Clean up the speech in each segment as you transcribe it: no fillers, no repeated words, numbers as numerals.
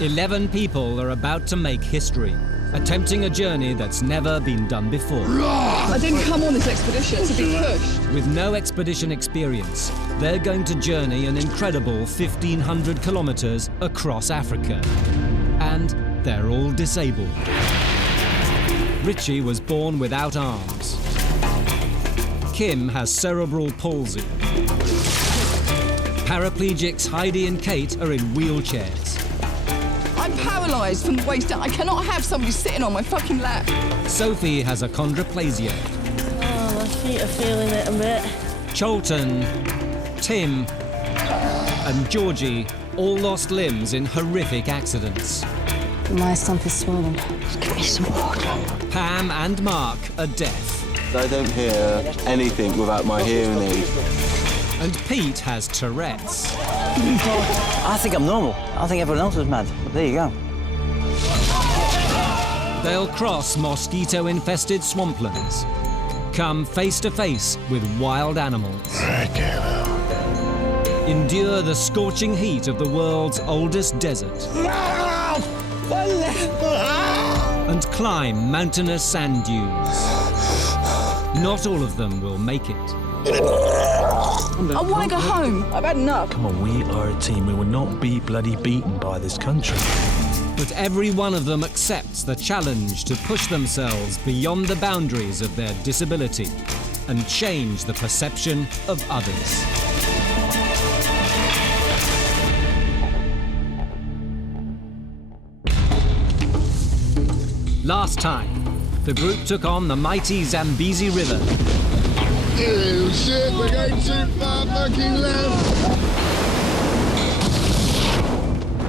11 people are about to make history, attempting a journey that's never been done before. I didn't come on this expedition to be pushed. With no expedition experience, they're going to journey an incredible 1,500 kilometers across Africa. And they're all disabled. Richie was born without arms. Kim has cerebral palsy. Paraplegics Heidi and Kate are in wheelchairs. I'm paralysed from the waist down. I cannot have somebody sitting on my fucking lap. Sophie has achondroplasia. Oh, my feet are feeling it a bit. Cholton, Tim, and Georgie all lost limbs in horrific accidents. My stump is swollen. Just give me some water. Pam and Mark are deaf. I don't hear anything without my hearing aid. And Pete has Tourette's. I think I'm normal. I think everyone else is mad. But there you go. They'll cross mosquito-infested swamplands, come face to face with wild animals, endure the scorching heat of the world's oldest desert, and climb mountainous sand dunes. Not all of them will make it. I want to go home. I've had enough. Come on, we are a team. We will not be bloody beaten by this country. But every one of them accepts the challenge to push themselves beyond the boundaries of their disability and change the perception of others. Last time, the group took on the mighty Zambezi River. You shit, we're going too far fucking left.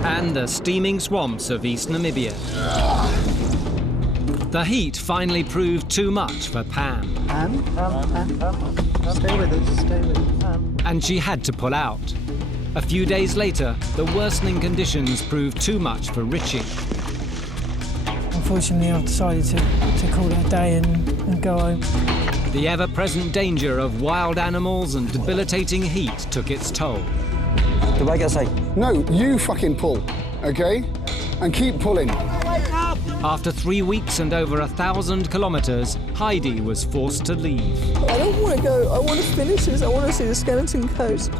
And the steaming swamps of East Namibia. The heat finally proved too much for Pam. Stay with us, stay with us. And she had to pull out. A few days later, the worsening conditions proved too much for Richie. Unfortunately, I've decided to call it a day and go home. The ever-present danger of wild animals and debilitating heat took its toll. The way I say. No, you fucking pull, okay? And keep pulling. After 3 weeks and over 1,000 kilometers, Heidi was forced to leave. I don't want to go. I want to finish this. I want to see the skeleton coast.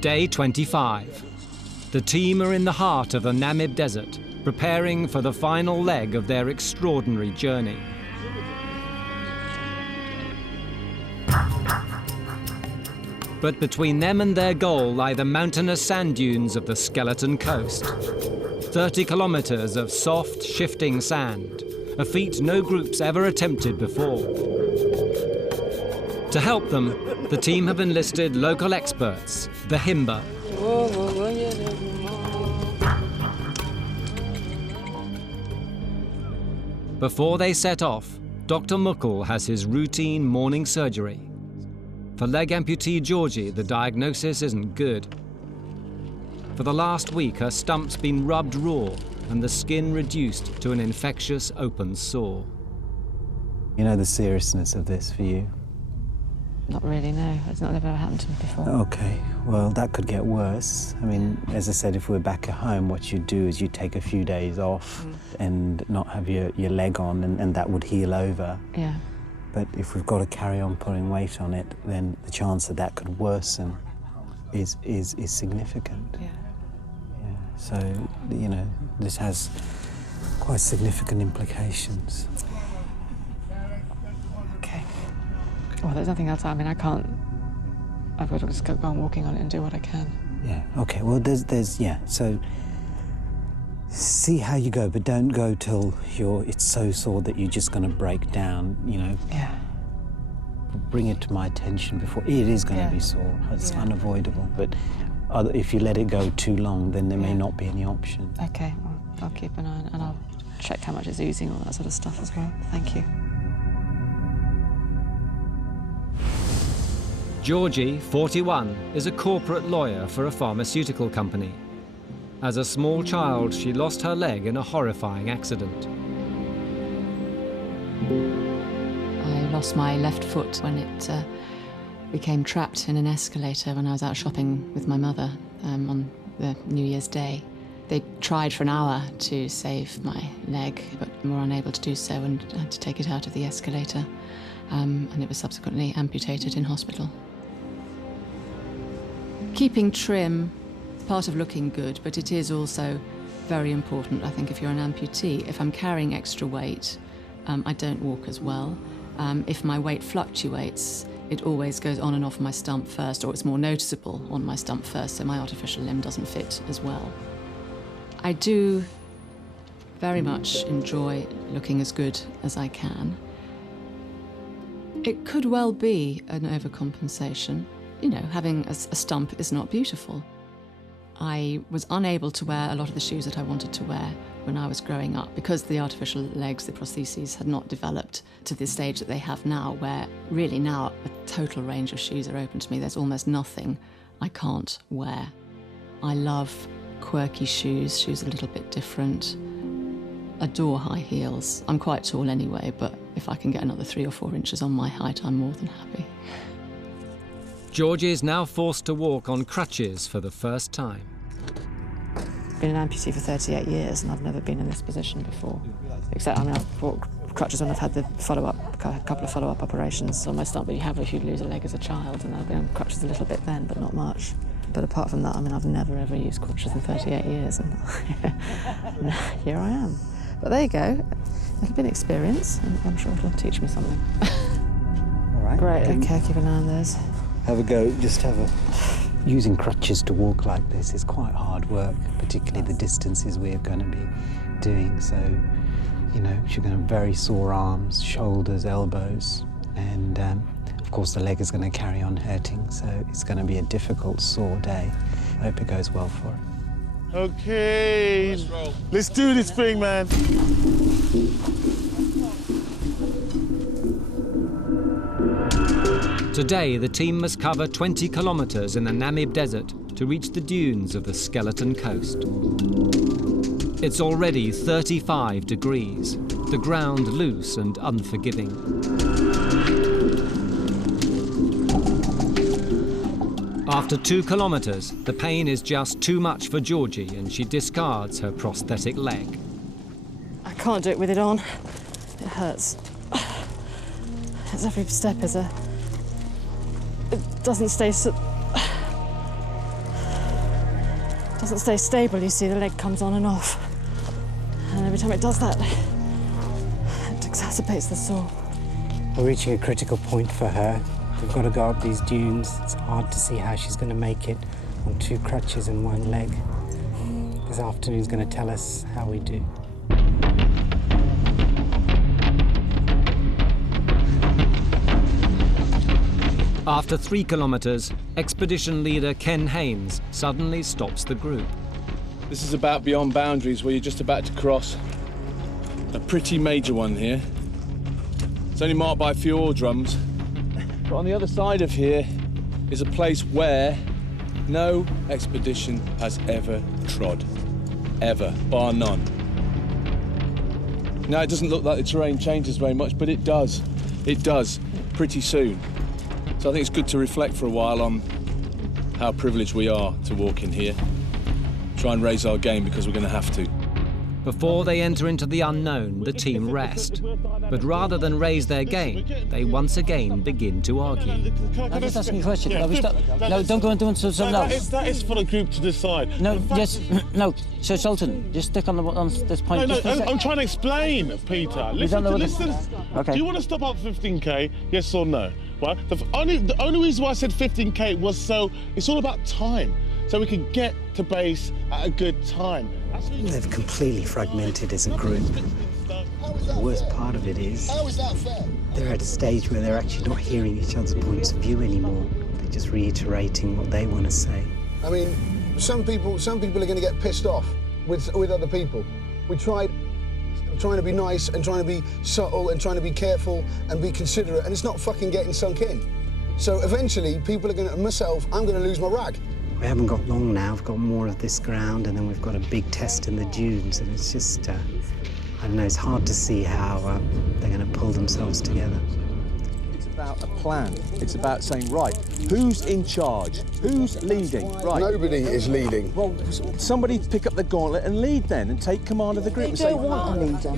Day 25. The team are in the heart of the Namib Desert, preparing for the final leg of their extraordinary journey. But between them and their goal lie the mountainous sand dunes of the Skeleton Coast. 30 kilometers of soft, shifting sand, a feat no group's ever attempted before. To help them, the team have enlisted local experts, the Himba. Before they set off, Dr. Muckle has his routine morning surgery. For leg amputee Georgie, the diagnosis isn't good. For the last week, her stump's been rubbed raw and the skin reduced to an infectious open sore. You know the seriousness of this for you? Not really, no. It's not ever happened to me before. Okay, well, that could get worse. I mean, as I said, if we're back at home, what you do is you take a few days off and not have your leg on, and that would heal over. Yeah. But if we've got to carry on putting weight on it, then the chance that that could worsen is significant. Yeah. Yeah. So, you know, this has quite significant implications. Okay. Well, there's nothing else. I mean, I can't. I've got to just go on walking on it and do what I can. Yeah. Okay. Well, yeah. So see how you go, but don't go till it's so sore that you're just going to break down. You know. Yeah. Bring it to my attention before. It is going to be sore. It's unavoidable. But if you let it go too long, then there may not be any option. Okay. Well, I'll keep an eye on it, and I'll check how much it's oozing, all that sort of stuff as well. Thank you. Georgie, 41, is a corporate lawyer for a pharmaceutical company. As a small child, she lost her leg in a horrifying accident. I lost my left foot when it became trapped in an escalator when I was out shopping with my mother on the New Year's Day. They tried for an hour to save my leg, but were unable to do so and had to take it out of the escalator. And it was subsequently amputated in hospital. Keeping trim is part of looking good, but it is also very important, I think, if you're an amputee. If I'm carrying extra weight, I don't walk as well. If my weight fluctuates, it always goes on and off my stump first, or it's more noticeable on my stump first, so my artificial limb doesn't fit as well. I do very much enjoy looking as good as I can. It could well be an overcompensation. You know, having a stump is not beautiful. I was unable to wear a lot of the shoes that I wanted to wear when I was growing up because the artificial legs, the prostheses, had not developed to the stage that they have now, where really now a total range of shoes are open to me. There's almost nothing I can't wear. I love quirky shoes a little bit different. Adore high heels. I'm quite tall anyway, but if I can get another 3 or 4 inches on my height, I'm more than happy. Georgie is now forced to walk on crutches for the first time. I've been an amputee for 38 years and I've never been in this position before. Except, I mean, I've bought crutches when I've had the couple of follow-up operations on my stump, but you have if you lose a leg as a child, and I've been on crutches a little bit then, but not much. But apart from that, I mean, I've never ever used crutches in 38 years, and here I am. But there you go. It'll be an experience, and I'm sure it'll teach me something. All right. Great, okay, keep an eye on those. Have a go, just have a... Using crutches to walk like this is quite hard work, particularly the distances we're going to be doing. So, you know, you're going to have very sore arms, shoulders, elbows, and of course the leg is going to carry on hurting, so it's going to be a difficult, sore day. I hope it goes well for her. Okay, let's do this thing, man. Today, the team must cover 20 kilometres in the Namib Desert to reach the dunes of the Skeleton Coast. It's already 35 degrees, the ground loose and unforgiving. After 2 kilometres, the pain is just too much for Georgie and she discards her prosthetic leg. I can't do it with it on. It hurts. As every step is a... It doesn't stay stable, you see, the leg comes on and off. And every time it does that, it exacerbates the sore. We're reaching a critical point for her. We've got to go up these dunes. It's hard to see how she's going to make it on 2 crutches and 1 leg. This afternoon's going to tell us how we do. After 3 kilometres, expedition leader Ken Haynes suddenly stops the group. This is about beyond boundaries where you're just about to cross a pretty major one here. It's only marked by a few ore drums. But on the other side of here is a place where no expedition has ever trod. Ever, bar none. Now, it doesn't look like the terrain changes very much, but it does. It does, pretty soon. So I think it's good to reflect for a while on how privileged we are to walk in here. Try and raise our game because we're going to have to. Before they enter into the unknown, the team rest. But rather than raise their game, they once again begin to argue. I'm just asking you a question. No, don't go and do something else. That is for the group to decide. No, no. So, Sultan, just stick on this point. No, I'm trying to explain, Peter. Listen. Okay. Do you want to stop up 15k? Yes or no? Well, the only reason why I said 15k was so it's all about time, so we can get to base at a good time. They've completely fragmented as a group. The worst part of it is they're at a stage where they're actually not hearing each other's points of view anymore. They're just reiterating what they want to say. I mean, some people are going to get pissed off with other people. We tried trying to be nice and trying to be subtle and trying to be careful and be considerate, and it's not fucking getting sunk in. So eventually, people are going to, I'm going to lose my rag. We haven't got long now. We've got more of this ground, and then we've got a big test in the dunes, and it's just, I don't know, it's hard to see how they're going to pull themselves together. about a plan. It's about saying, right, who's in charge? Who's leading? Right. Nobody is leading. Well, somebody pick up the gauntlet and lead then, and take command of the group. They don't want a leader.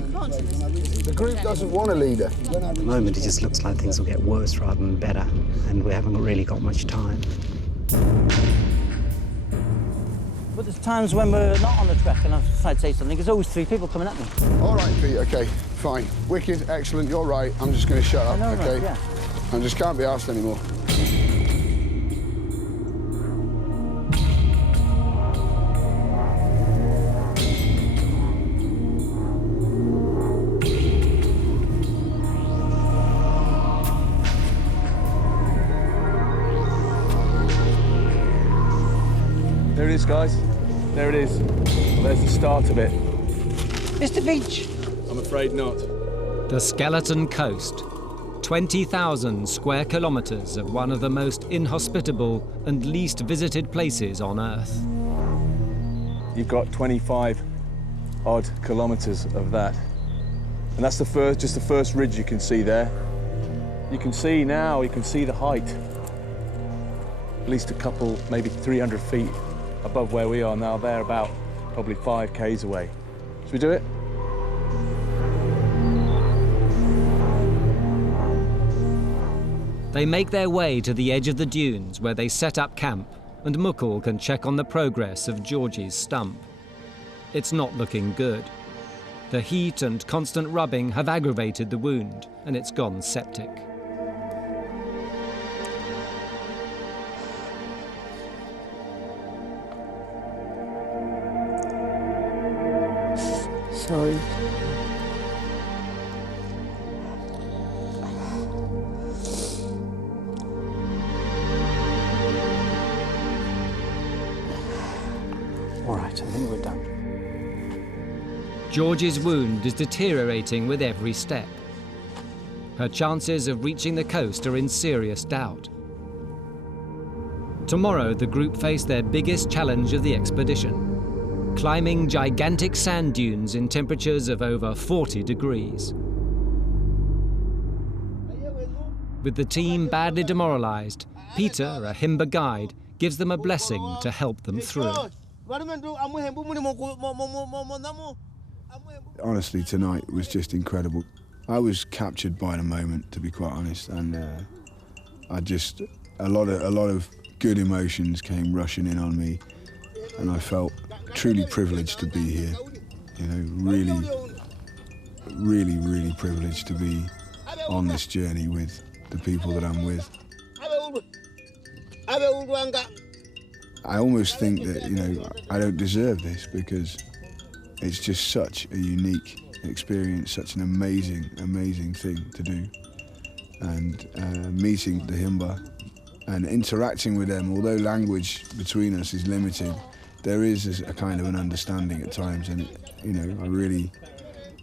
The group doesn't want a leader. At the moment, it just looks like things will get worse rather than better, and we haven't really got much time. But there's times when we're not on the trek and I've tried to say something, there's always 3 people coming at me. All right, Pete, OK, fine. Wicked, excellent, you're right. I'm just going to shut up, I know, OK? right, yeah. I just can't be asked anymore. There it is, guys. There it is. Well, there's the start of it. It's the beach. I'm afraid not. The Skeleton Coast. 20,000 square kilometres of one of the most inhospitable and least visited places on Earth. You've got 25 odd kilometres of that. And that's just the first ridge you can see there. You can see now, you can see the height. At least a couple, maybe 300 feet above where we are now. They're about probably 5 k's away. Should we do it? They make their way to the edge of the dunes where they set up camp, and Muckle can check on the progress of Georgie's stump. It's not looking good. The heat and constant rubbing have aggravated the wound, and it's gone septic. Sorry. All right, I think we're done. Georgie's wound is deteriorating with every step. Her chances of reaching the coast are in serious doubt. Tomorrow, the group face their biggest challenge of the expedition: climbing gigantic sand dunes in temperatures of over 40 degrees. With the team badly demoralised, Peter, a Himba guide, gives them a blessing to help them through. Honestly, tonight was just incredible. I was captured by the moment, to be quite honest, and a lot of good emotions came rushing in on me, and I felt truly privileged to be here. You know, really privileged to be on this journey with the people that I'm with. I almost think that, you know, I don't deserve this, because it's just such a unique experience, such an amazing thing to do. And meeting the Himba and interacting with them, although language between us is limited, there is a kind of an understanding at times, and you know, I really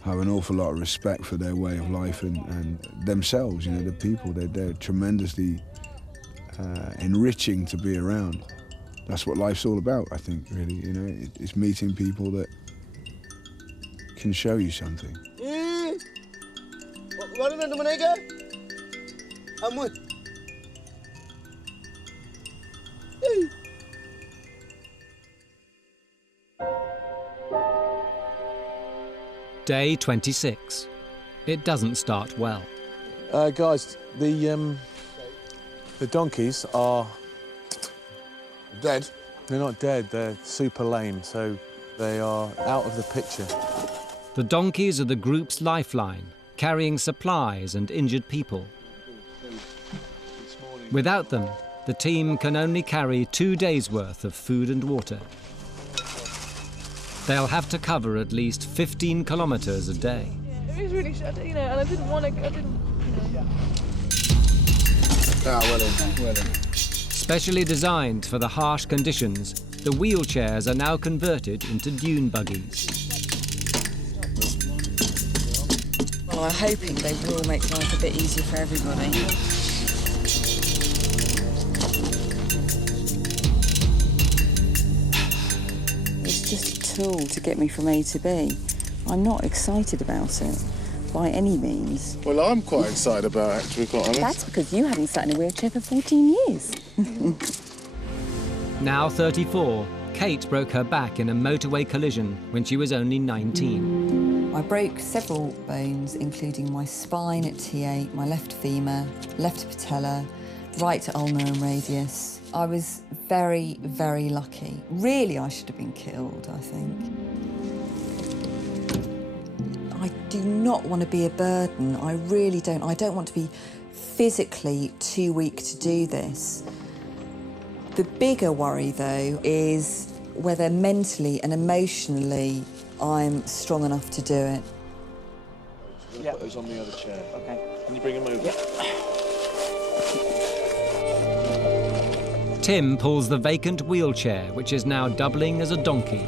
have an awful lot of respect for their way of life and themselves. You know, the people, they're tremendously enriching to be around. That's what life's all about, I think, really. You know, it's meeting people that can show you something. Day 26. It doesn't start well. Guys, the donkeys are dead. They're not dead, they're super lame, so they are out of the picture. The donkeys are the group's lifeline, carrying supplies and injured people. Without them, the team can only carry 2 days' worth of food and water. They'll have to cover at least 15 kilometres a day. It was really sad, you know, and I didn't want to, Well in. Specially designed for the harsh conditions, the wheelchairs are now converted into dune buggies. Well, I'm hoping they will make life a bit easier for everybody. It's just a tool to get me from A to B. I'm not excited about it. by any means. Well, I'm quite excited about it, to be quite honest. That's because you haven't sat in a wheelchair for 14 years. Now 34, Kate broke her back in a motorway collision when she was only 19. I broke several bones, including my spine at T8, my left femur, left patella, right ulnar and radius. I was very, very lucky. Really, I should have been killed, I think. I do not want to be a burden. I really don't. I don't want to be physically too weak to do this. The bigger worry, though, is whether mentally and emotionally I'm strong enough to do it. Yeah. Put those on the other chair. Okay. Can you bring them over? Yep. Tim pulls the vacant wheelchair, which is now doubling as a donkey.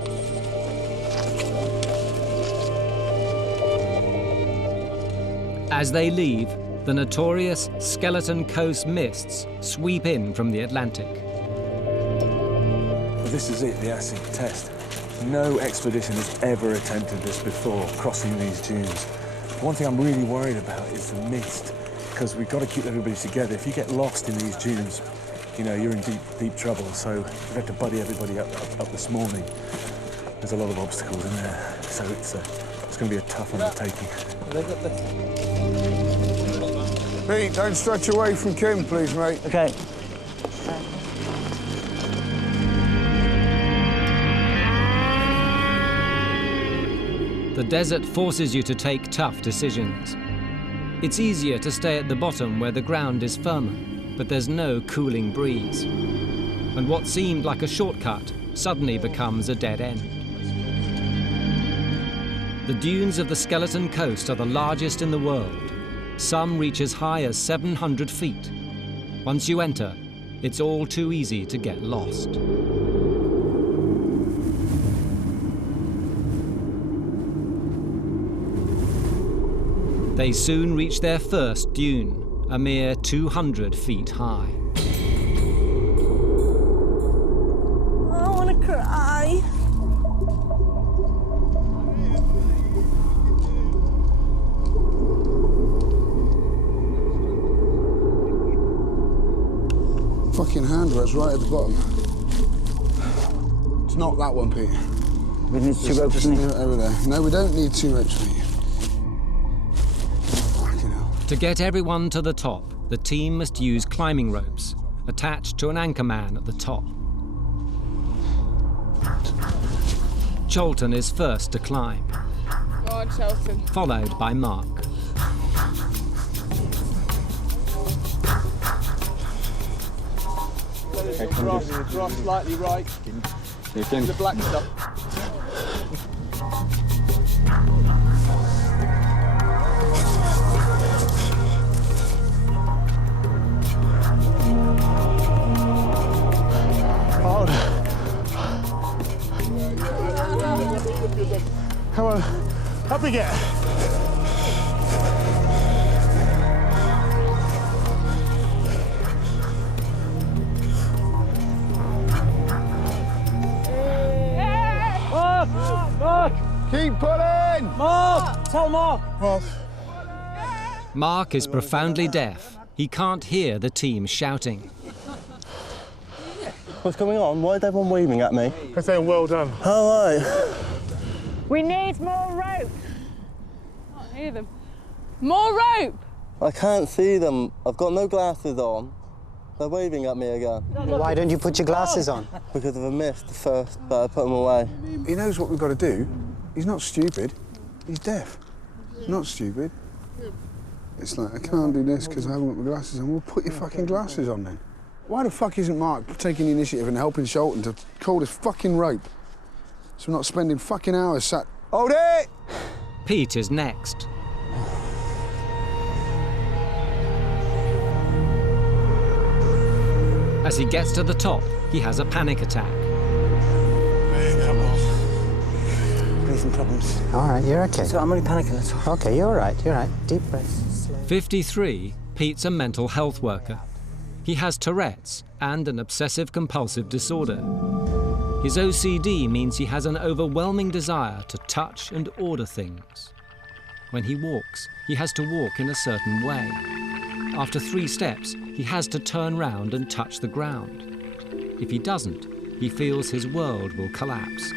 As they leave, the notorious Skeleton Coast mists sweep in from the Atlantic. Well, this is it, the acid test. No expedition has ever attempted this before, crossing these dunes. One thing I'm really worried about is the mist, because we've got to keep everybody together. If you get lost in these dunes, you know, you're in deep, deep trouble. So we've had to buddy everybody up this morning. There's a lot of obstacles in there, so it's going to be a tough undertaking. Pete, don't stretch away from Kim, please, mate. Okay. The desert forces you to take tough decisions. It's easier to stay at the bottom where the ground is firmer, but there's no cooling breeze. And what seemed like a shortcut suddenly becomes a dead end. The dunes of the Skeleton Coast are the largest in the world. Some reach as high as 700 feet. Once you enter, it's all too easy to get lost. They soon reach their first dune, a mere 200 feet high. I want to cry. Fucking handrail's right at the bottom. It's not that one, Pete. We need two ropes, just over there. No, we don't need two ropes, Pete. To get everyone to the top, the team must use climbing ropes, attached to an anchor man at the top. Cholton is first to climb, Go on, Cholton. followed by Mark. Cross slightly right. The black stuff. Come on, up we get. Mark! Keep pulling! Mark! Tell Mark! Mark is profoundly deaf. He can't hear the team shouting. What's going on? Why is everyone waving at me? They're saying well done. All right. We need more rope. I can't hear them. More rope! I can't see them. I've got no glasses on. They're waving at me again. Well, why don't you put your glasses on? Because of a mist first, but I put them away. He knows what we've got to do. He's not stupid. He's deaf. Not stupid. It's like, I can't do this because I haven't got my glasses on. Well, put your fucking glasses on then. Why the fuck isn't Mark taking the initiative and helping Sholton to call this fucking rope? So we're not spending fucking hours sat... Hold it! Pete is next. As he gets to the top, he has a panic attack. Breathing problems. All right, you're okay. So I'm only panicking, that's all. Okay, you're all right, you're all right. Deep breaths. 53, Pete's a mental health worker. He has Tourette's and an obsessive-compulsive disorder. His OCD means he has an overwhelming desire to touch and order things. When he walks, he has to walk in a certain way. After 3 steps, he has to turn round and touch the ground. If he doesn't, he feels his world will collapse.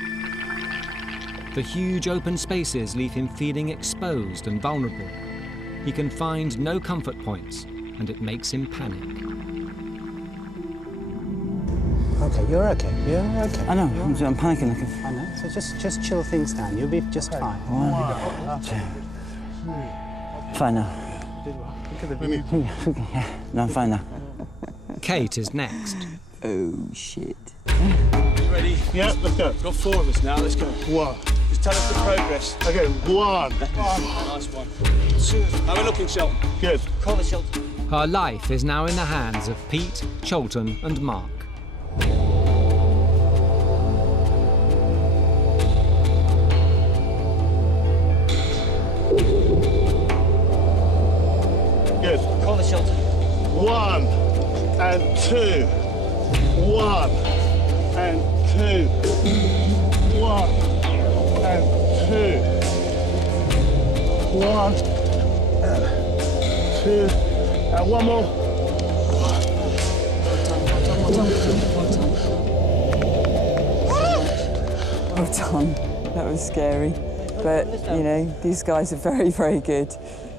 The huge open spaces leave him feeling exposed and vulnerable. He can find no comfort points, and it makes him panic. Okay, you're okay. You're okay. I know. I'm panicking. I know. So just chill things down. You'll be just fine. Fine now. Yeah, no, I'm fine now. Kate is next. Oh, shit. You ready? Yeah, let's go. Got 4 of us now, let's go. 1. Just tell us the progress. Okay, 1. Nice one. 2. How are we looking, Shelton? Good. Call the Shelton. Her life is now in the hands of Pete, Cholton and Mark. Good. Call the Shelton. 1 and 2. 1 and 2. 1 and 2. 1 and 2. And one more. Well done. That was scary. But, you know, these guys are very, very good.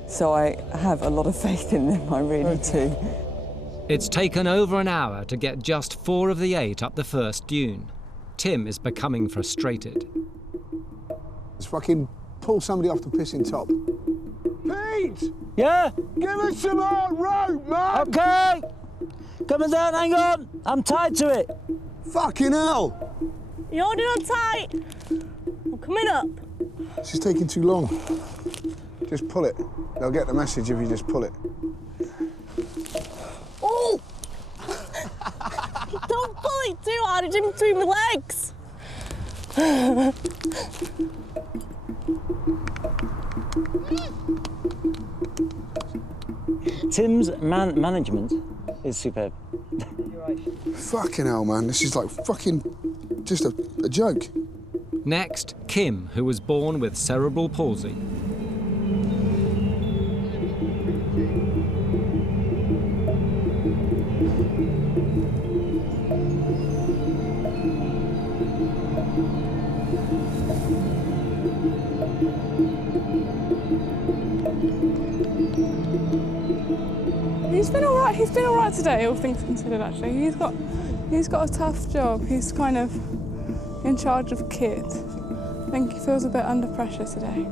So I have a lot of faith in them, I really do. It's taken over an hour to get just 4 of the 8 up the first dune. Tim is becoming frustrated. Let's fucking pull somebody off the pissing top. Pete! Yeah? Give us some more rope, man! Okay! Coming down, hang on! I'm tied to it. Fucking hell! You're holding on tight. I'm coming up. This is taking too long. Just pull it. They'll get the message if you just pull it. Oh! Don't pull it too hard, it's in between my legs. Tim's management is superb. Fucking hell, man. This is like fucking just a joke. Next, Kim, who was born with cerebral palsy. He's been all right today, all things considered, actually. He's got a tough job. He's kind of in charge of kit. I think he feels a bit under pressure today.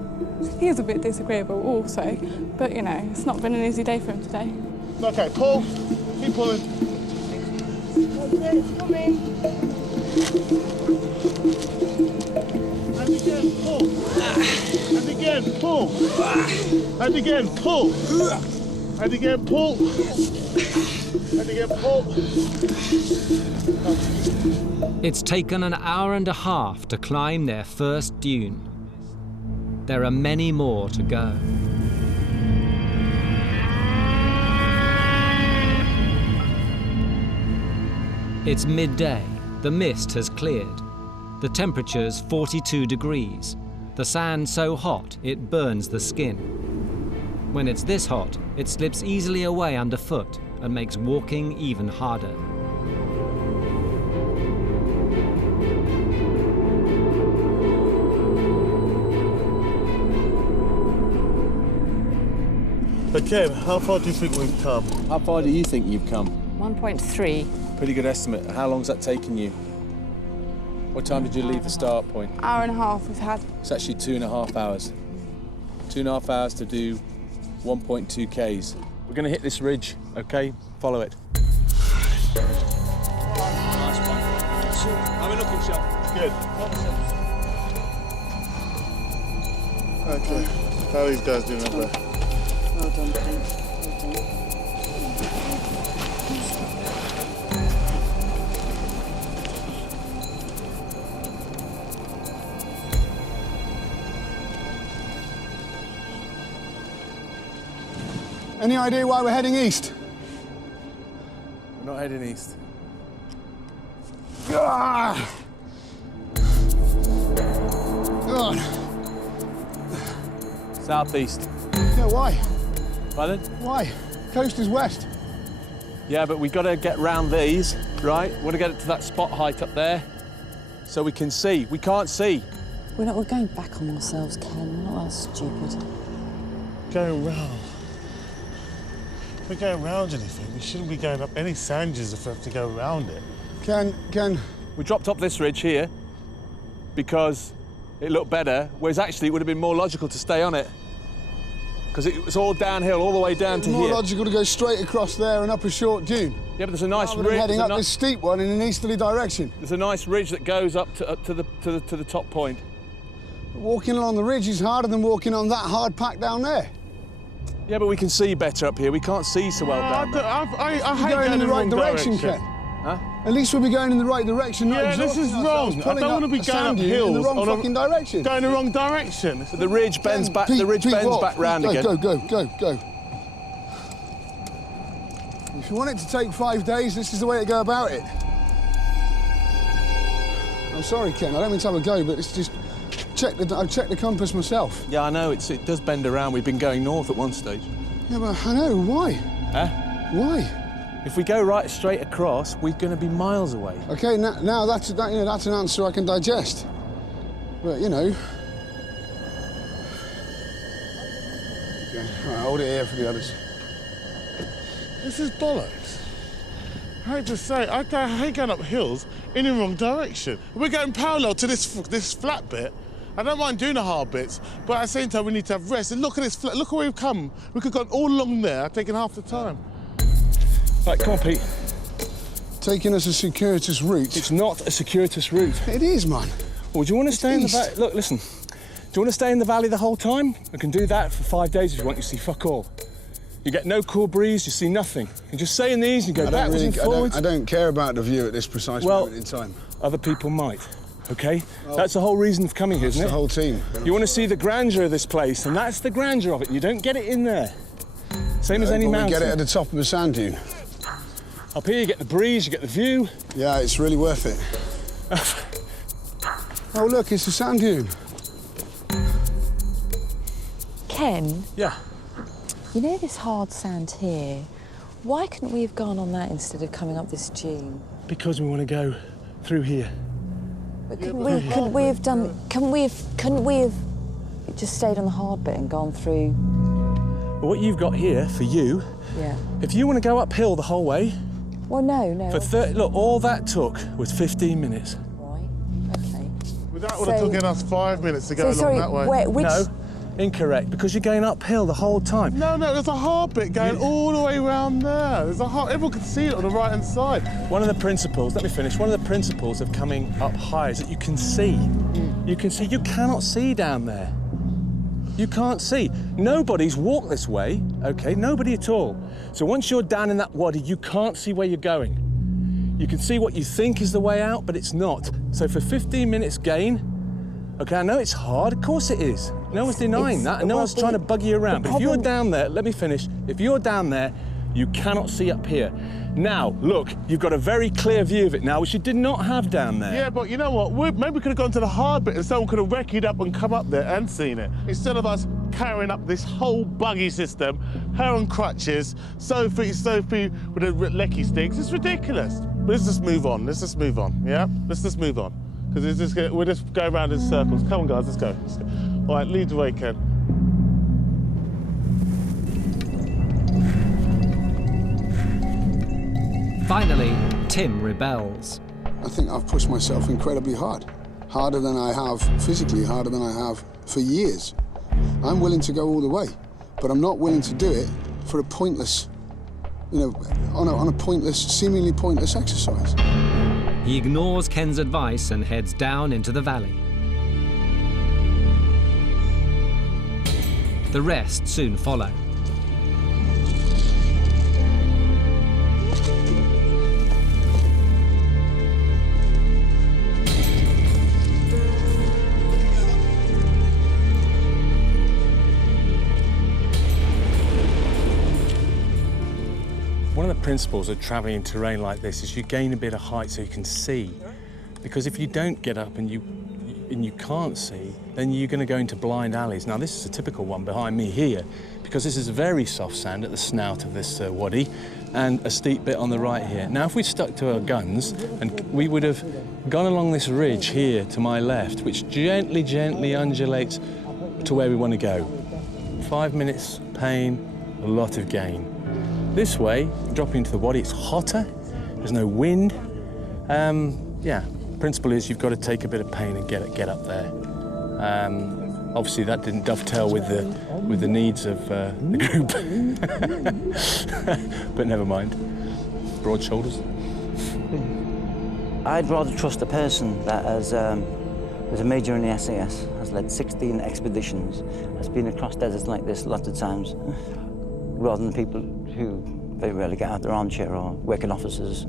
He is a bit disagreeable also, but, you know, it's not been an easy day for him today. Okay, pull. Keep pulling. It's coming. And again, pull. And again, pull. And again, pull. And again, pull. And again, pull. It's taken an hour and a half to climb their first dune. There are many more to go. It's midday. The mist has cleared. The temperature's 42 degrees. The sand so hot it burns the skin. When it's this hot, it slips easily away underfoot and makes walking even harder. Okay, how far do you think we've come? How far do you think you've come? 1.3. Pretty good estimate. How long's that taken you? What time did you leave the start point? Hour and a half we've had. It's actually 2.5 hours. 2.5 hours to do 1.2 Ks. We're going to hit this ridge, okay? Follow it. Nice one. How are we looking, Shel? Good. Okay, how are these guys doing up there? Well done, Pete. Well done. Any idea why we're heading east? We're not heading east. God. Southeast. Yeah, why? Pardon? Why? Coast is west. Yeah, but we've got to get round these, right? We want to get it to that spot height up there so we can see. We can't see. We're going back on ourselves, Ken. We're not that stupid. Going round. If we're going round anything, we shouldn't be going up any sand dunes if we have to go around it. Ken. We dropped off this ridge here because it looked better, whereas actually it would have been more logical to stay on it because it was all downhill all the way down to here. More logical to go straight across there and up a short dune. Yeah, but there's a nice rather than ridge. heading up this steep one in an easterly direction. There's a nice ridge that goes up to the top point. Walking along the ridge is harder than walking on that hard pack down there. Yeah, but we can see better up here. We can't see so well down there. I hate going in the right direction, Ken. Huh? At least we'll be going in the right direction. Yeah, this is wrong. I don't want to be going up hills in the wrong fucking direction. Going the wrong direction. So the ridge bends back. The ridge bends back round again. Go. If you want it to take 5 days, this is the way to go about it. I'm sorry, Ken. I don't mean to have a go, but it's just I've checked the compass myself. Yeah, I know. It does bend around. We've been going north at one stage. Yeah, but I know. Why? Huh? Why? If we go right straight across, we're going to be miles away. OK, now that's an answer I can digest. But, you know... OK, right, hold it here for the others. This is bollocks. I hate to say, I hate going up hills in the wrong direction. We're going parallel to this flat bit. I don't mind doing the hard bits, but at the same time we need to have rest. And look at this flat, look where we've come. We could have gone all along there, taking half the time. Right, come on, Pete. Taking us a circuitous route. It's not a circuitous route. It is, man. Well, do you want to stay in the valley? Look, listen. Do you want to stay in the valley the whole time? I can do that for 5 days if you want. You see fuck all. You get no cool breeze, you see nothing. You just stay in these and you go backwards and forwards. I don't care about the view at this precise moment in time. Other people might, OK? Well, that's the whole reason of coming here, isn't it? That's the whole team. You want to see the grandeur of this place, and that's the grandeur of it. You don't get it in there. Same as any mountain. You get it at the top of a sand dune. Up here, you get the breeze, you get the view. Yeah, it's really worth it. Oh, look, it's a sand dune. Ken? Yeah? You know this hard sand here? Why couldn't we have gone on that instead of coming up this dune? Because we want to go through here. But couldn't we have just stayed on the hard bit and gone through? Well, what you've got here, for you, yeah. If you want to go uphill the whole way... Well, no. For 30... Look, all that took was 15 minutes. Right, OK. Well, that would have taken us 5 minutes to go along that way. No, incorrect, because you're going uphill the whole time. No, there's a hard bit going all the way around there. There's a hard... Everyone can see it on the right-hand side. One of the principles, let me finish, one of the principles of coming up high is that you can see. You can see. You cannot see down there. You can't see. Nobody's walked this way, OK? Nobody at all. So once you're down in that wadi, you can't see where you're going. You can see what you think is the way out, but it's not. So for 15 minutes gain, OK, I know it's hard, of course it is. No one's denying that, and no one's trying to bug you around. But if you're down there, let me finish, if you're down there, you cannot see up here. Now, look, you've got a very clear view of it now, which you did not have down there. Yeah, but you know what? Maybe we could have gone to the hard bit and someone could have recce'd up and come up there and seen it. Instead of us carrying up this whole buggy system, her on crutches, Sophie with the lecky sticks. It's ridiculous. But let's just move on. Yeah? Let's just move on. Because we're just going around in circles. Come on, guys, let's go. All right, lead the way, Ken. Finally, Tim rebels. I think I've pushed myself incredibly hard. Harder than I have physically, harder than I have for years. I'm willing to go all the way, but I'm not willing to do it for a pointless, on a pointless, seemingly pointless exercise. He ignores Ken's advice and heads down into the valley. The rest soon follow. One of the principles of travelling in terrain like this is you gain a bit of height so you can see. Because if you don't get up and you and you can't see, then you're going to go into blind alleys. Now, this is a typical one behind me here, because this is very soft sand at the snout of this wadi, and a steep bit on the right here. Now, if we stuck to our guns, and we would have gone along this ridge here to my left, which gently, gently undulates to where we want to go. 5 minutes pain, a lot of gain. This way, dropping into the wadi, it's hotter, there's no wind. Yeah, principle is you've got to take a bit of pain and get up there. Obviously, that didn't dovetail with the needs of the group, but never mind. Broad shoulders. I'd rather trust a person that has was a major in the SAS, has led 16 expeditions, has been across deserts like this lots of times, rather than people who very rarely get out of their armchair or working officers.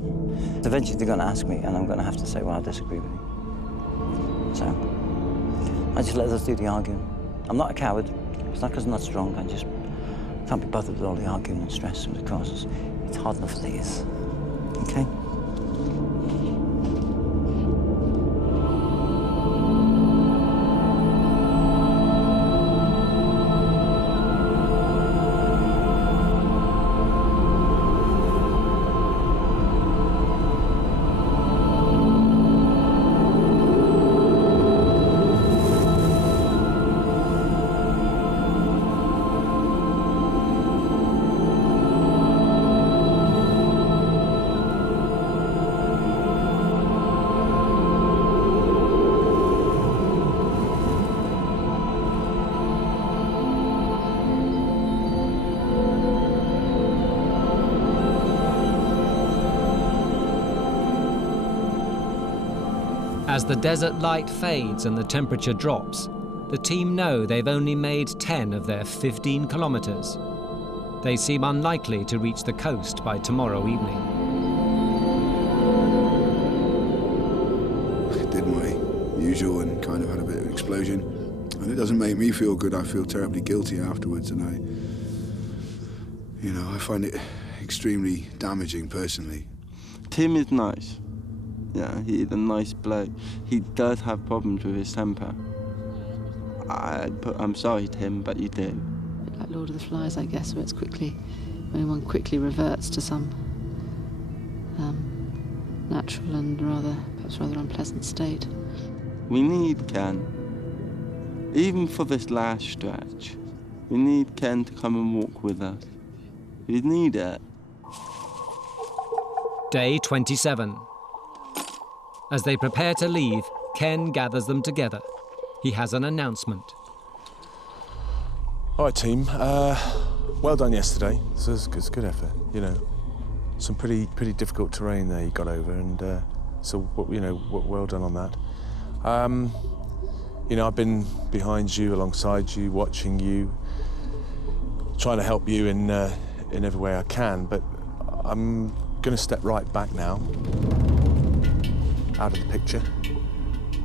Eventually they're going to ask me, and I'm going to have to say, well, I disagree with you. So I just let others do the arguing. I'm not a coward. It's not because I'm not strong. I just can't be bothered with all the arguing and stress it causes. It's hard enough as it is. Okay? As the desert light fades and the temperature drops, the team know they've only made 10 of their 15 kilometers. They seem unlikely to reach the coast by tomorrow evening. I did my usual and kind of had a bit of an explosion. And it doesn't make me feel good. I feel terribly guilty afterwards, and I find it extremely damaging personally. Tim is nice. Yeah, he's a nice bloke. He does have problems with his temper. I'm sorry, Tim, but you do. A bit like Lord of the Flies, I guess, where it's when one quickly reverts to some natural and perhaps rather unpleasant state. We need Ken. Even for this last stretch, we need Ken to come and walk with us. We need it. Day 27. As they prepare to leave, Ken gathers them together. He has an announcement. All right, team. Well done yesterday. It's a good effort. Some pretty difficult terrain there you got over, and well done on that. I've been behind you, alongside you, watching you, trying to help you in every way I can. But I'm going to step right back now, out of the picture,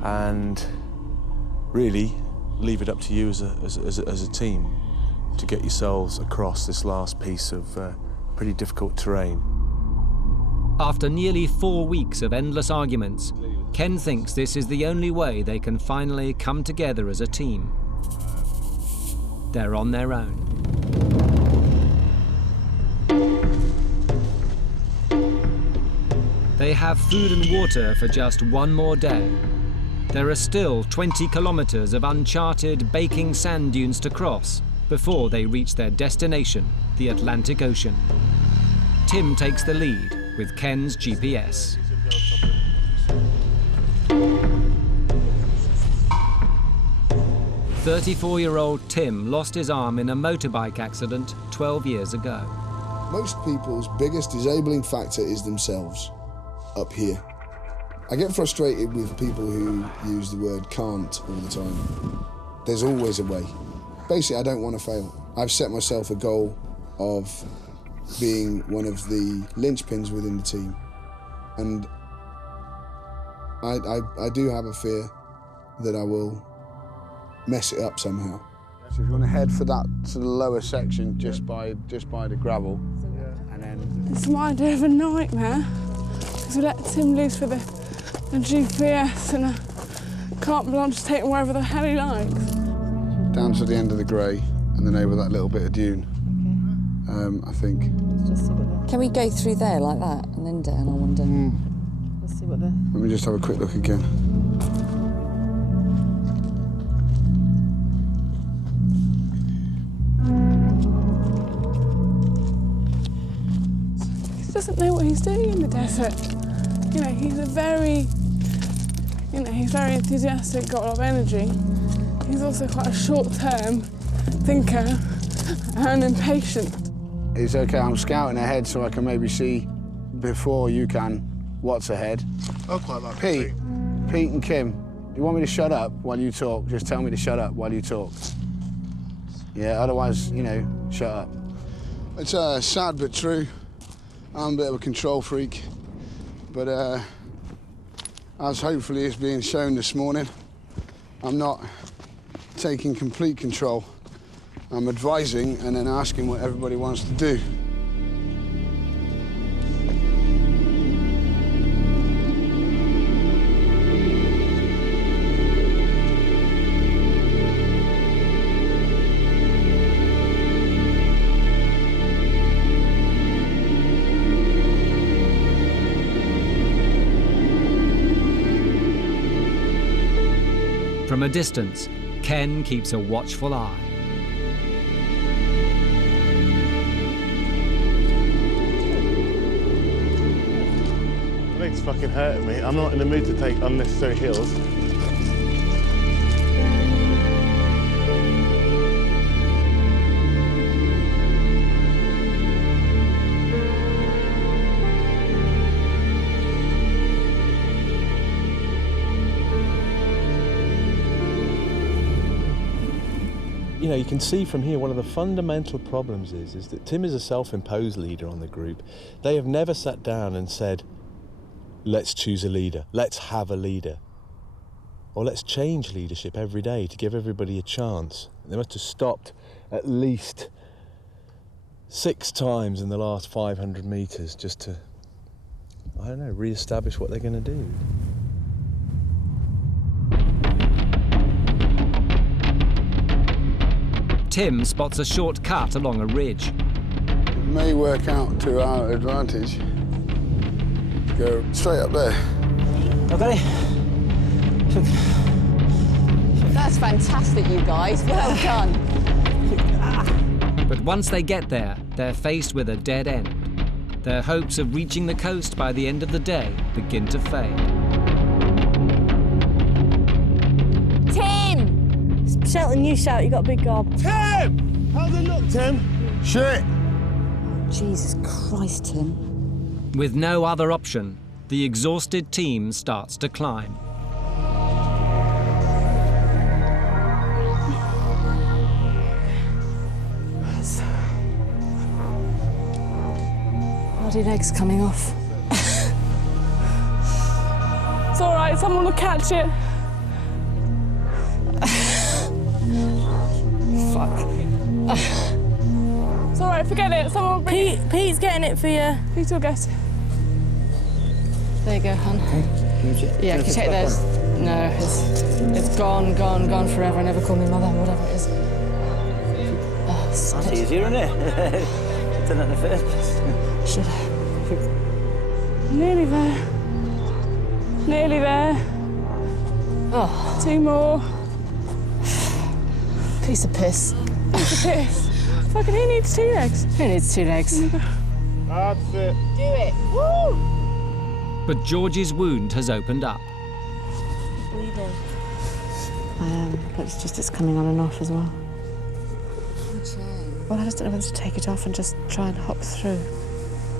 and really leave it up to you as a team to get yourselves across this last piece of pretty difficult terrain. After nearly 4 weeks of endless arguments, Ken thinks this is the only way they can finally come together as a team. They're on their own. They have food and water for just one more day. There are still 20 kilometers of uncharted, baking sand dunes to cross before they reach their destination, the Atlantic Ocean. Tim takes the lead with Ken's GPS. "34-year-old Tim lost his arm in a motorbike accident 12 years ago. Most people's biggest disabling factor is themselves. Up here. I get frustrated with people who use the word can't all the time. There's always a way. Basically, I don't want to fail. I've set myself a goal of being one of the linchpins within the team. And I do have a fear that I will mess it up somehow. So if you want to head for that sort of lower section just by the gravel, and then... It's my idea of a nightmare. We let Tim loose with the GPS and carte blanche to take him wherever the hell he likes. Down to the end of the grey and then over that little bit of dune. I think. Can we go through there like that and then down, I wonder? Let's see what the... Let me just have a quick look again. He doesn't know what he's doing in the desert. You know, he's very enthusiastic, got a lot of energy. He's also quite a short-term thinker and impatient. It's okay, I'm scouting ahead so I can maybe see before you can what's ahead. I quite like Pete and Kim, you want me to shut up while you talk? Just tell me to shut up while you talk. Yeah, otherwise, you know, shut up. It's sad but true. I'm a bit of a control freak, but as hopefully is being shown this morning, I'm not taking complete control. I'm advising and then asking what everybody wants to do. From a distance, Ken keeps a watchful eye. My leg's fucking hurting me. I'm not in the mood to take unnecessary hills. You know, you can see from here one of the fundamental problems is that Tim is a self-imposed leader on the group. They have never sat down and said, let's choose a leader, let's have a leader. Or let's change leadership every day to give everybody a chance. They must have stopped at least 6 times in the last 500 metres just to, I don't know, re-establish what they're going to do. Tim spots a short cut along a ridge. It may work out to our advantage. Go straight up there. Okay. That's fantastic, you guys. Well done. But once they get there, they're faced with a dead end. Their hopes of reaching the coast by the end of the day begin to fade. Tim! Shouting, you shout, you got a big gob. Tim! How's it look, Tim? Shit! Jesus Christ, Tim. With no other option, the exhausted team starts to climb. Bloody leg's coming off. It's all right, someone will catch it. Fuck. It's all right, forget it. Someone will bring it. Pete's getting it for you. Pete will get it. There you go, hon. Yeah, can you take those? No, it's gone forever. Never call me mother, whatever it is. That's easier, isn't it? Done it in the first place. Should I? Nearly there. Nearly there. Oh. 2 more. Piece of piss. Piece of piss. Fucking, he needs 2 legs. Who needs 2 legs? That's it. Do it. Woo! But Georgie's wound has opened up. Bleeding. I am, but it's coming on and off as well. Well, I just don't know whether to take it off and just try and hop through.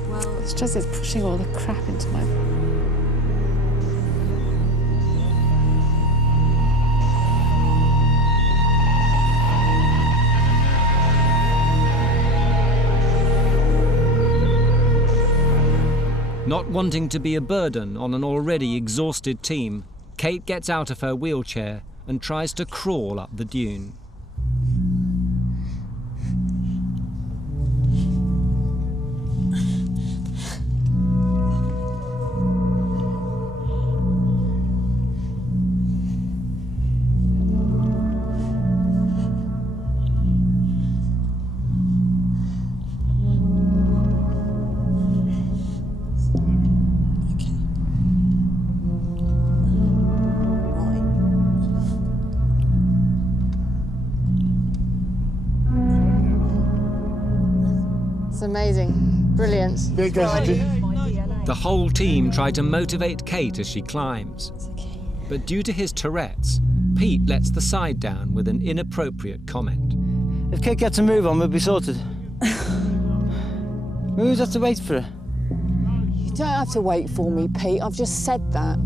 Well, it's pushing all the crap into my... Not wanting to be a burden on an already exhausted team, Kate gets out of her wheelchair and tries to crawl up the dune. amazing. Brilliant. The whole team try to motivate Kate as she climbs. But due to his Tourette's, Pete lets the side down with an inappropriate comment. If Kate gets a move on, we'll be sorted. We always have to wait for her. You don't have to wait for me, Pete. I've just said that.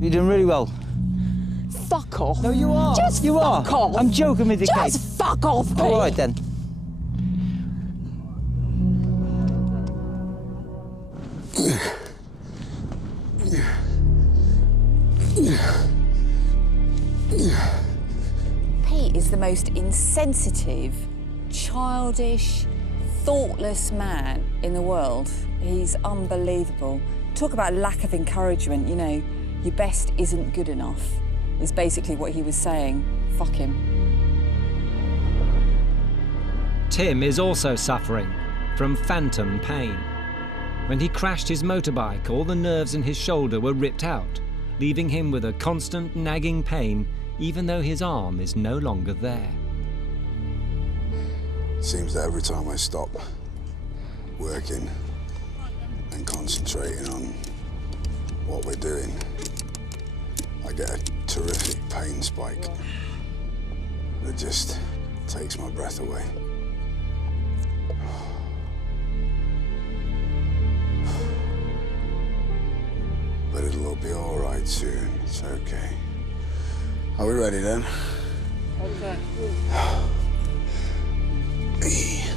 You're doing really well. Fuck off. No, you are. Just you fuck are. off. I'm joking with you, Kate. Just fuck off, Pete. All right, then. Pete is the most insensitive, childish, thoughtless man in the world. He's unbelievable. Talk about lack of encouragement, you know, your best isn't good enough, is basically what he was saying. Fuck him. Tim is also suffering from phantom pain. When he crashed his motorbike, all the nerves in his shoulder were ripped out, leaving him with a constant nagging pain, even though his arm is no longer there. Seems that every time I stop working and concentrating on what we're doing, I get a terrific pain spike that just takes my breath away. But it'll all be all right soon. It's okay. Are we ready then? Okay.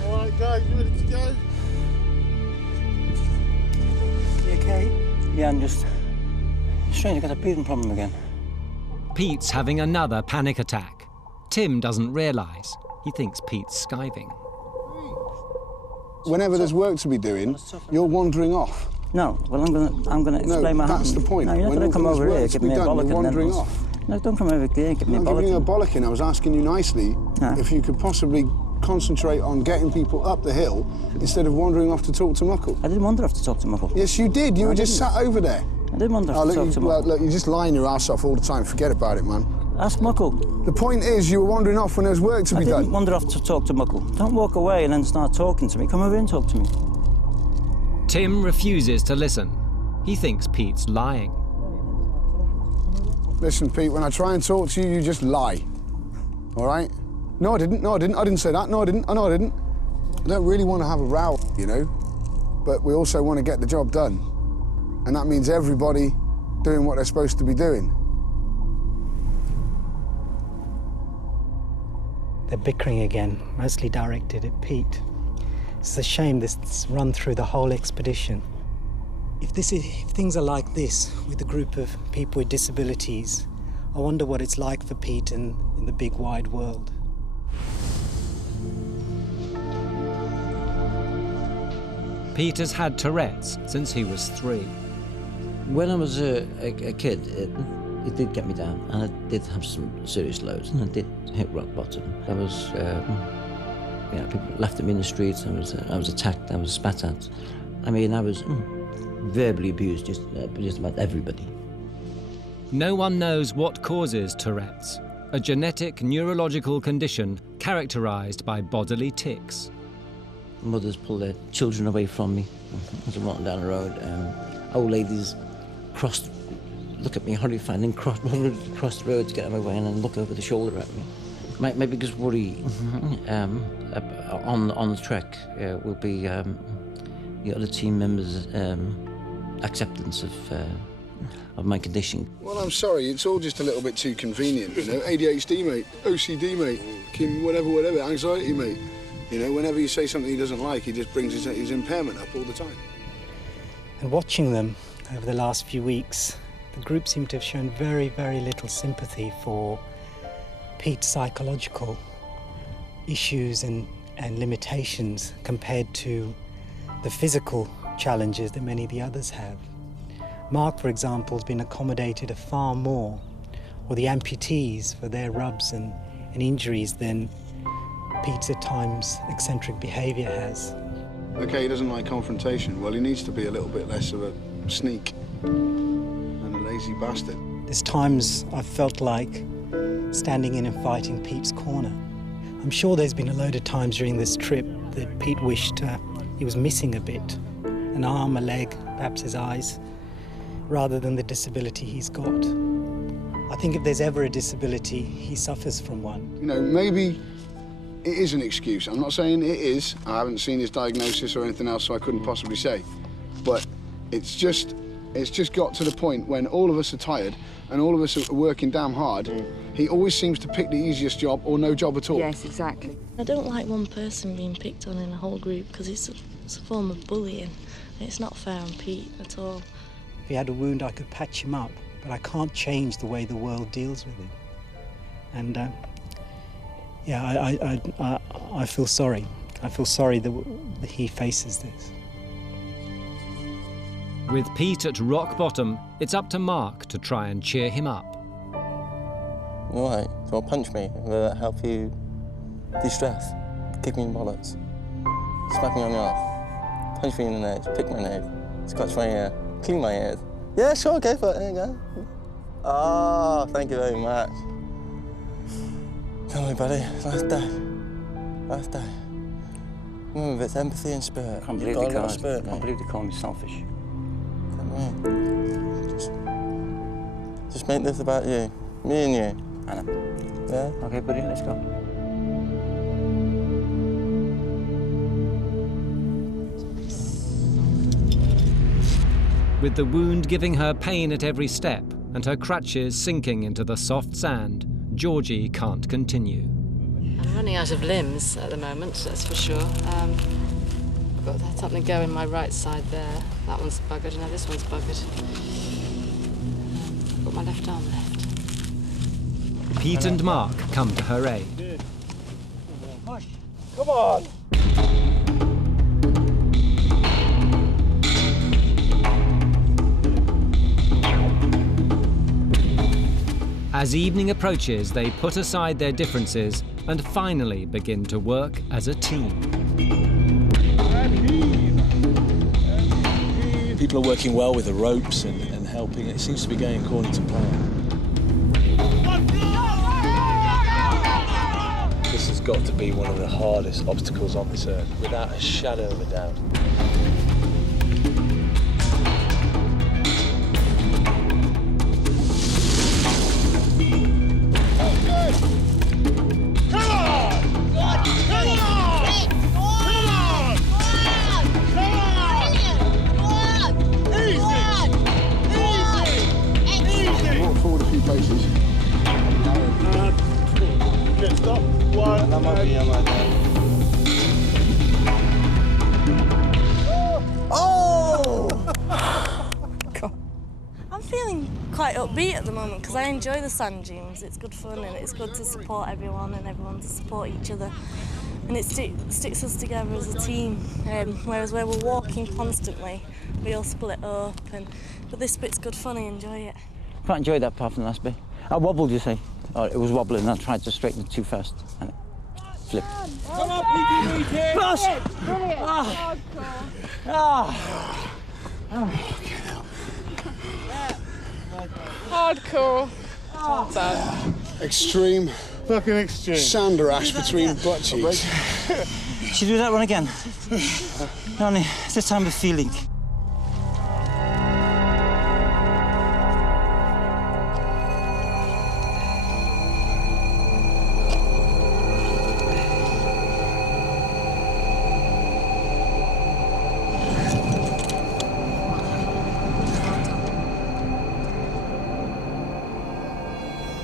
All right, guys, you ready to go? You okay? Yeah, I'm just... Strange, I got a breathing problem again. Pete's having another panic attack. Tim doesn't realise. He thinks Pete's skiving. Whenever there's work to be doing, you're wandering off. No, well, I'm gonna explain my... No, that's the point. No, you're not going to come over here, give me a bollock and wandering then... off. No, don't come over here, give me a bollock. I'm giving you a bollocking. I was asking you nicely if you could possibly concentrate on getting people up the hill instead of wandering off to talk to Muckle. I didn't wander off to talk to Muckle. Yes, you did. You were just sat over there. I didn't wander off to talk to Muckle. Well, look, you're just lying your ass off all the time. Forget about it, man. Ask Muckle. The point is, you were wandering off when there was work to be done. I didn't wander off to talk to Muckle. Don't walk away and then start talking to me. Come over here and talk to me. Tim refuses to listen. He thinks Pete's lying. Listen, Pete, when I try and talk to you, you just lie. All right? No, I didn't. No, I didn't. I didn't say that. No, I didn't. No, I didn't. I don't really want to have a row, you know, but we also want to get the job done. And that means everybody doing what they're supposed to be doing. They're bickering again, mostly directed at Pete. It's a shame this run through the whole expedition. If things are like this with a group of people with disabilities, I wonder what it's like for Pete in the big wide world. Pete has had Tourette's since he was 3. When I was a kid, it did get me down, and I did have some serious lows, and I did hit rock bottom. I was, people laughed at me in the streets. I was attacked. I was spat at. I mean, I was verbally abused just about everybody. No one knows what causes Tourette's, a genetic neurological condition characterized by bodily tics. Mothers pull their children away from me as I'm walking down the road. Old ladies look at me horrified and cross the road to get out of my way and then look over the shoulder at me. My biggest worry on the trek will be the other team members' acceptance of my condition. Well, I'm sorry, it's all just a little bit too convenient, you know. ADHD, mate, OCD, mate, whatever, anxiety, mate. You know, whenever you say something he doesn't like, he just brings his impairment up all the time. And watching them over the last few weeks, the group seemed to have shown very, very little sympathy for Pete's psychological issues and limitations compared to the physical challenges that many of the others have. Mark, for example, has been accommodated far more, or the amputees for their rubs and injuries than Pete's at times eccentric behaviour has. OK, he doesn't like confrontation. Well, he needs to be a little bit less of a sneak and a lazy bastard. There's times I've felt like standing in and fighting Pete's corner. I'm sure there's been a load of times during this trip that Pete wished he was missing a bit. An arm, a leg, perhaps his eyes, rather than the disability he's got. I think if there's ever a disability, he suffers from one. You know, maybe it is an excuse. I'm not saying it is. I haven't seen his diagnosis or anything else, so I couldn't possibly say. But it's just got to the point when all of us are tired and all of us are working damn hard. He always seems to pick the easiest job or no job at all. Yes, exactly. I don't like one person being picked on in a whole group because it's a form of bullying. It's not fair on Pete at all. If he had a wound, I could patch him up, but I can't change the way the world deals with him. And yeah, I feel sorry. I feel sorry that he faces this. With Pete at rock bottom, it's up to Mark to try and cheer him up. All right, do you want to punch me? Will that help you de-stress? Kick me in the bollocks. Smack me on the arse. Punch me in the nose, pick my nose, scratch my ear, clean my ears. Yeah, sure, go for it, there you go. Oh, thank you very much. Tell me, buddy, last day. Last day. Remember, it's empathy and spirit. I can't believe they call me selfish. Just make this about you. Me and you. Anna. Yeah? Okay, buddy, let's go. With the wound giving her pain at every step and her crutches sinking into the soft sand, Georgie can't continue. I'm running out of limbs at the moment, that's for sure. I've got something going my right side there. That one's buggered, now this one's buggered. I've got my left arm left. Pete and Mark come to her aid. Come on! As evening approaches, they put aside their differences and finally begin to work as a team. People are working well with the ropes and helping. It seems to be going according to plan. This has got to be one of the hardest obstacles on this earth, without a shadow of a doubt. Quite upbeat at the moment because I enjoy the sand dunes. It's good fun and it's good to support everyone and everyone to support each other, and it sticks us together as a team. Whereas where we're walking constantly, we all split up. But this bit's good fun. I enjoy it. I quite enjoyed that part from the last bit. I wobbled, you say? Oh, it was wobbling, and I tried to straighten it too fast, and it flipped. Come on, Peter! Gosh! Hardcore. Done. Extreme. Fucking extreme. Sand rash between butt cheeks. Should we do that one again? Only this time with feeling.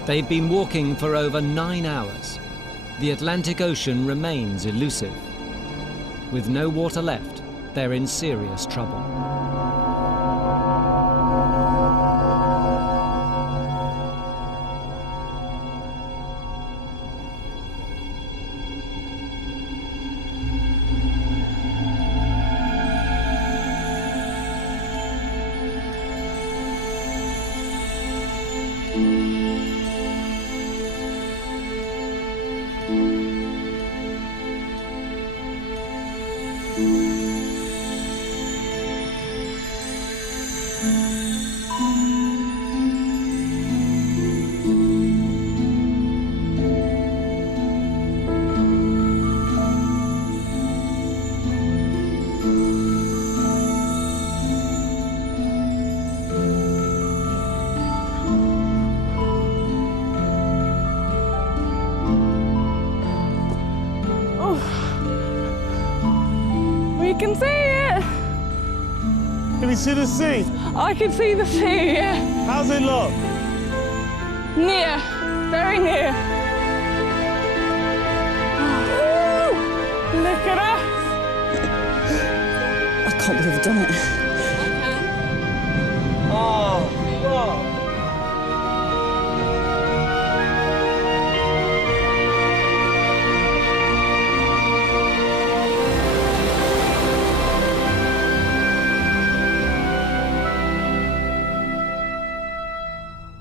They've been walking for over 9 hours. The Atlantic Ocean remains elusive. With no water left, they're in serious trouble. can see it. Can you see the sea? I can see the sea, yeah. How's it look? Near, very near. Oh, look at us. I can't believe I've done it. Oh, wow.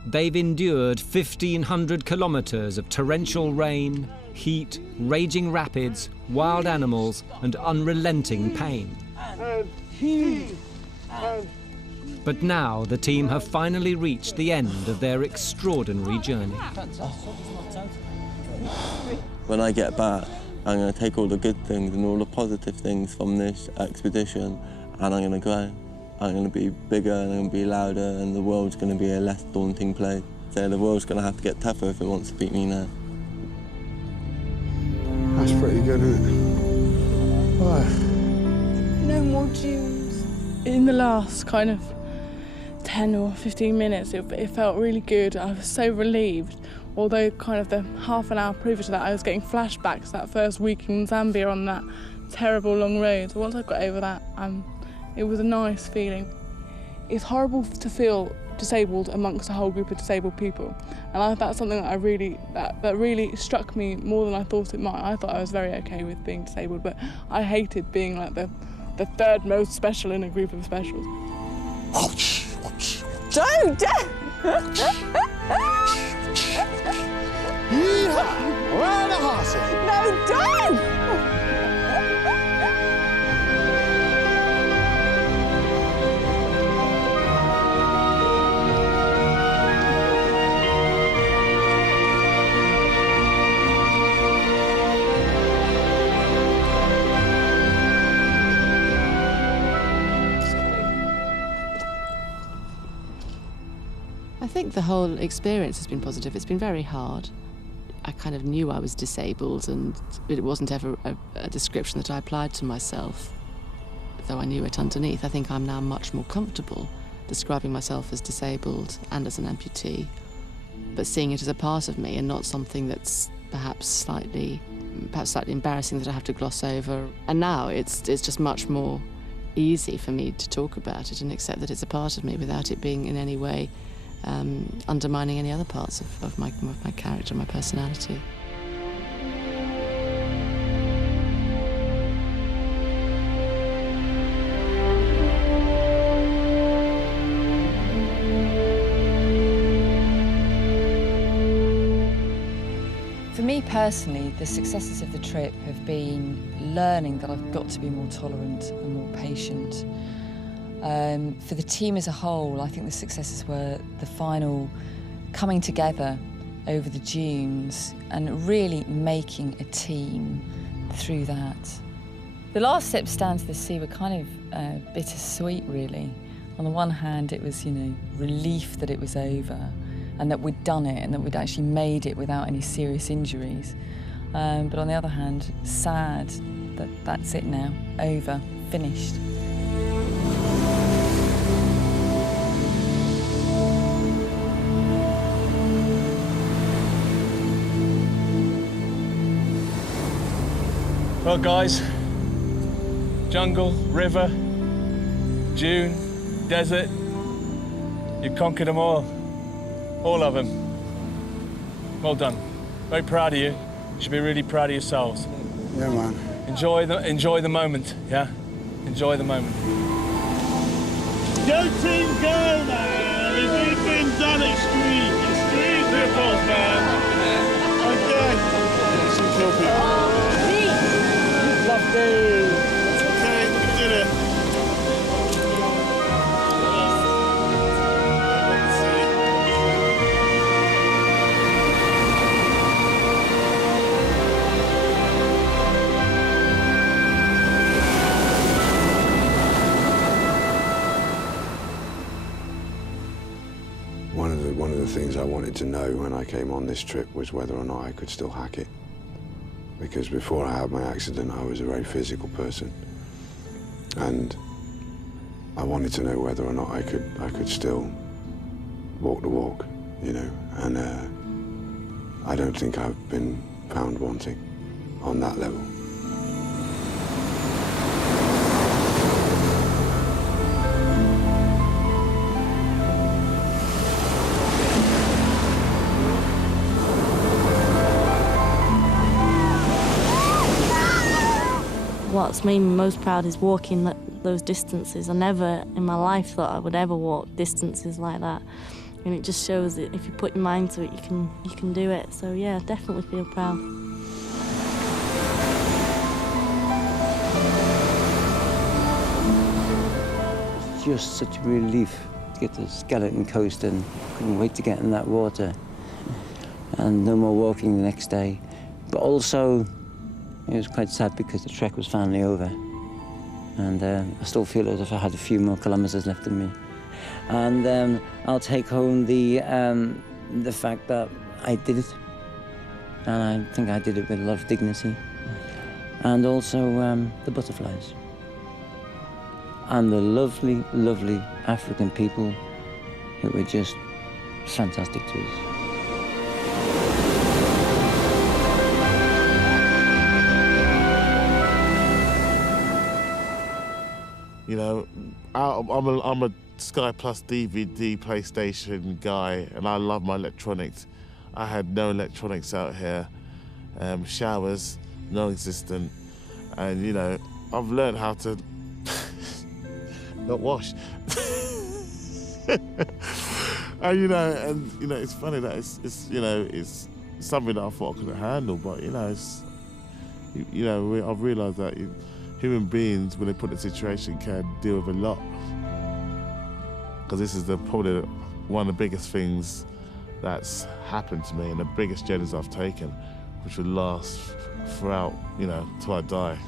They've endured 1,500 kilometres of torrential rain, heat, raging rapids, wild animals, and unrelenting pain. But now the team have finally reached the end of their extraordinary journey. When I get back, I'm going to take all the good things and all the positive things from this expedition, and I'm going to grow. I'm going to be bigger and I'm going to be louder, and the world's going to be a less daunting place. So the world's going to have to get tougher if it wants to beat me now. That's pretty good, isn't it? Oh. No more dunes. In the last kind of 10 or 15 minutes, it felt really good. I was so relieved. Although kind of the half an hour previous to that, I was getting flashbacks that first week in Zambia on that terrible long road. So once I got over that, it was a nice feeling. It's horrible to feel disabled amongst a whole group of disabled people, and that's something that really struck me more than I thought it might. I thought I was very okay with being disabled, but I hated being like the third most special in a group of specials. Don't! Yeehaw! Where are the horses? No, don't! I think the whole experience has been positive. It's been very hard. I kind of knew I was disabled, and it wasn't ever a description that I applied to myself, though I knew it underneath. I think I'm now much more comfortable describing myself as disabled and as an amputee, but seeing it as a part of me and not something that's perhaps slightly embarrassing that I have to gloss over. And now it's just much more easy for me to talk about it and accept that it's a part of me without it being in any way undermining any other parts of my character, my personality. For me personally, the successes of the trip have been learning that I've got to be more tolerant and more patient. For the team as a whole, I think the successes were the final coming together over the dunes and really making a team through that. The last steps down to the sea were kind of bittersweet, really. On the one hand, it was, relief that it was over and that we'd done it and that we'd actually made it without any serious injuries. But on the other hand, sad that that's it now, over, finished. Well, guys, jungle, river, dune, desert, you've conquered them all of them. Well done. Very proud of you. You should be really proud of yourselves. Yeah, man. Enjoy the moment, yeah? Enjoy the moment. Go team, go, man! We've been done extreme ripples, man. Okay. Some cool people. Lovely. Okay, we did it. One of the things I wanted to know when I came on this trip was whether or not I could still hack it. Because before I had my accident, I was a very physical person. and I wanted to know whether or not I could still walk the walk, you know, and I don't think I've been found wanting on that level. What's made me most proud is walking those distances. I never in my life thought I would ever walk distances like that. And it just shows that if you put your mind to it, you can do it. So yeah, definitely feel proud. It's just such a relief to get to Skeleton Coast, and couldn't wait to get in that water. And no more walking the next day. But also, it was quite sad because the trek was finally over, and I still feel as if I had a few more kilometres left in me. And I'll take home the fact that I did it, and I think I did it with a lot of dignity, and also the butterflies, and the lovely, lovely African people who were just fantastic to us. You know, I'm a Sky Plus DVD PlayStation guy, and I love my electronics. I had no electronics out here, showers non-existent, and you know, I've learned how to not wash. And you know, it's funny that it's something that I thought I couldn't handle, but you know, I've realised that human beings, when they put in a situation, can deal with a lot. Because this is probably one of the biggest things that's happened to me, and the biggest journeys I've taken, which will last throughout, till I die.